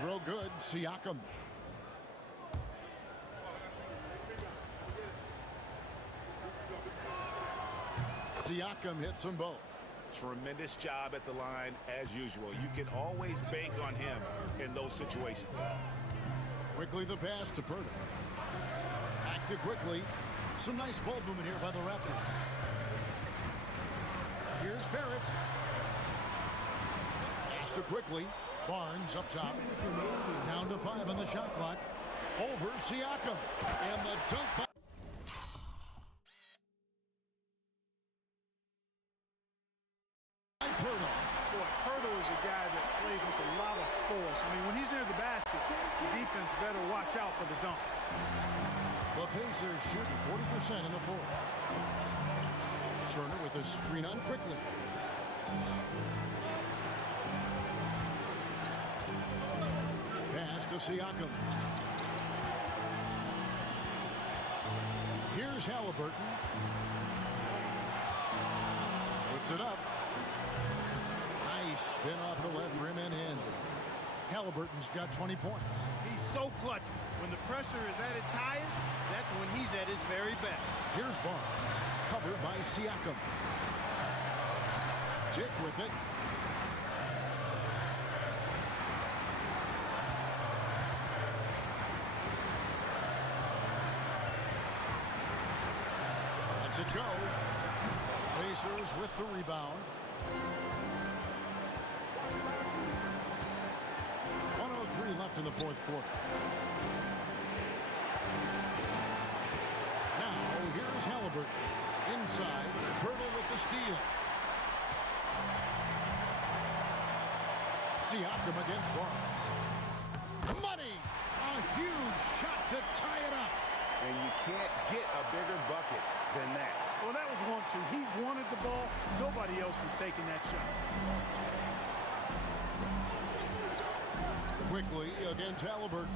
Throw good, Siakam. Siakam hits them both. Tremendous job at the line as usual. You can always bank on him in those situations. Quickly the pass to Podrán. Back to Quickly. Some nice ball movement here by the Raptors. Here's Barrett. Pass to Quickly. Barnes up top. Down to 5 on the shot clock. Over Siakam. And the dunk by Pirtle. Boy, Pirtle is a guy that plays with a lot of force. I mean, when he's near the basket, the defense better watch out for the dunk. The Pacers shooting 40% in the 4th. Turner with a screen on Quickly. Pass to Siakam. Here's Halliburton. Puts it up. Nice spin off the left rim and in. Halliburton's got 20 points. He's so clutch. When the pressure is at its highest, that's when he's at his very best. Here's Barnes, covered by Siakam. Dick with it. it go. Pacers with the rebound. 1:03 left in the fourth quarter. Now, here's Halliburton. Inside, Hurdle with the steal. Siakam against Barnes. Money! A huge shot to tie it up. And you can't get a bigger bucket than that. Well, that was 1-2. He wanted the ball. Nobody else was taking that shot. Quickly against Halliburton.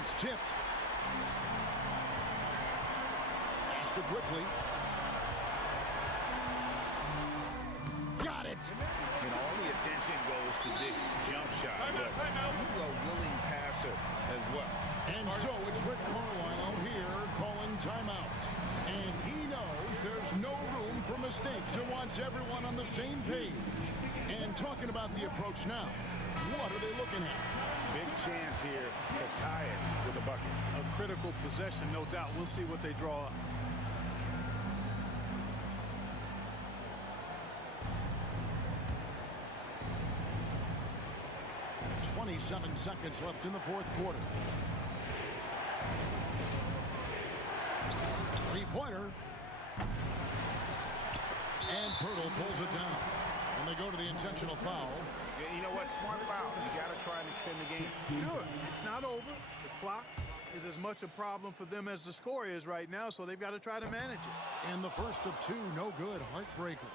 It's tipped. Pass to Quickly. Got it. And all the attention goes to Dick's jump shot. But he's a willing passer as well. And so it's Rick Carlisle here calling timeout. And he knows there's no room for mistakes and wants everyone on the same page. And talking about the approach now, what are they looking at? Big chance here to tie it with a bucket. A critical possession, no doubt. We'll see what they draw up. 27 seconds left in the fourth quarter. Three-pointer. And Pirtle pulls it down. And they go to the intentional foul. Yeah, you know what? Smart foul. You got to try and extend the game. Sure. It's not over. The clock is as much a problem for them as the score is right now, so they've got to try to manage it. And the first of two, no good. Heartbreaker.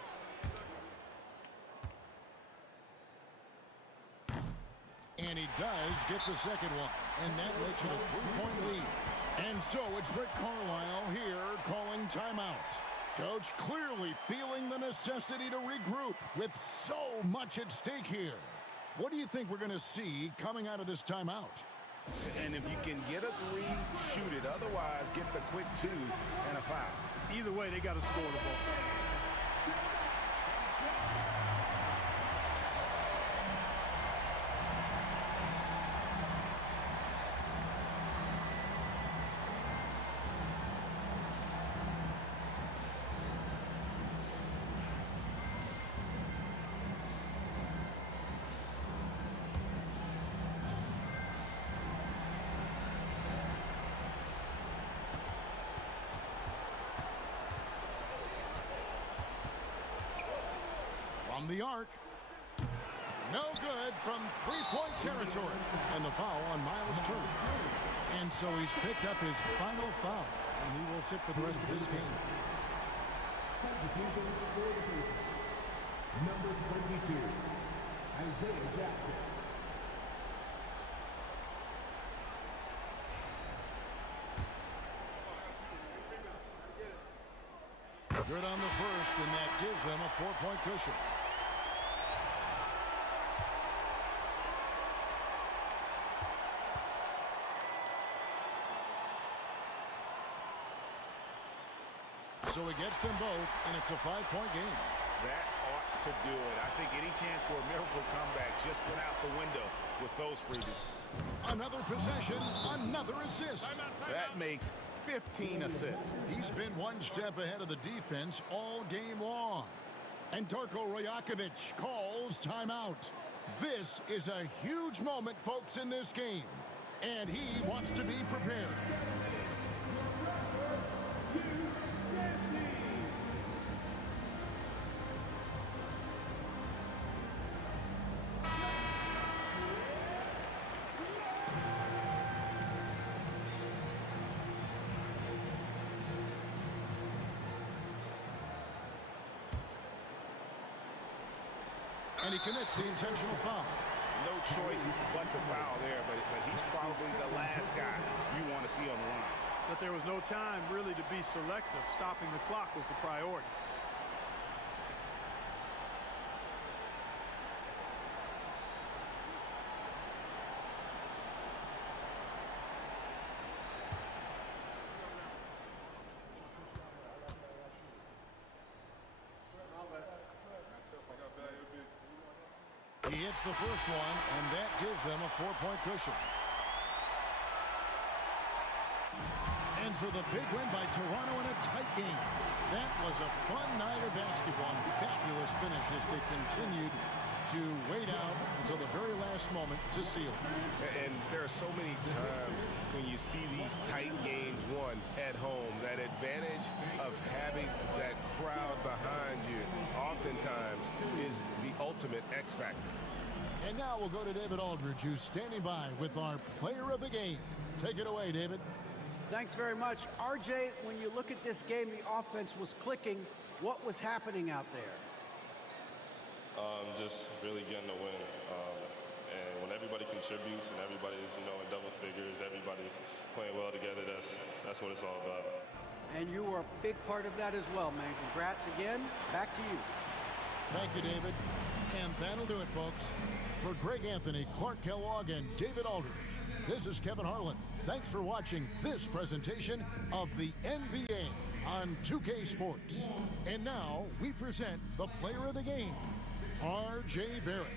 And he does get the second one. And that makes it a three-point lead. And so it's Rick Carlisle here calling timeout. Coach clearly feeling the necessity to regroup with so much at stake here. What do you think we're going to see coming out of this timeout? And if you can get a three, shoot it. Otherwise, get the quick two and a foul. Either way, they got to score the ball. From the arc. No good from three-point territory. And the foul on Miles Turner. And so he's picked up his final foul. And he will sit for the rest of this game. Substitution for the Pacers. Number 22, Isaiah Jackson. Good on the first, and that gives them a four-point cushion. So he gets them both, and it's a five-point game. That ought to do it. I think any chance for a miracle comeback just went out the window with those freebies. Another possession, another assist. That makes 15 assists. He's been one step ahead of the defense all game long. And Darko Rajakovic calls timeout. This is a huge moment, folks, in this game. And he wants to be prepared. And he commits the intentional foul. No choice but to foul there, but he's probably the last guy you want to see on the line. But there was no time really to be selective. Stopping the clock was the priority. He hits the first one, and that gives them a four-point cushion. And answer the big win by Toronto in a tight game. That was a fun night of basketball and fabulous finish as they continued to wait out until the very last moment to seal. And there are so many times when you see these tight games won at home, that advantage of having that crowd behind you oftentimes is the ultimate X factor. And now we'll go to David Aldridge, who's standing by with our player of the game. Take it away, David. Thanks very much. RJ, when you look at this game, the offense was clicking. What was happening out there? Just really getting the win. And when everybody contributes and everybody's, in double figures, everybody's playing well together, that's what it's all about. And you were a big part of that as well, man. Congrats again. Back to you. Thank you, David. And that'll do it, folks. For Greg Anthony, Clark Kellogg, and David Aldridge, this is Kevin Harlan. Thanks for watching this presentation of the NBA on 2K Sports. And now we present the player of the game, R.J. Barrett.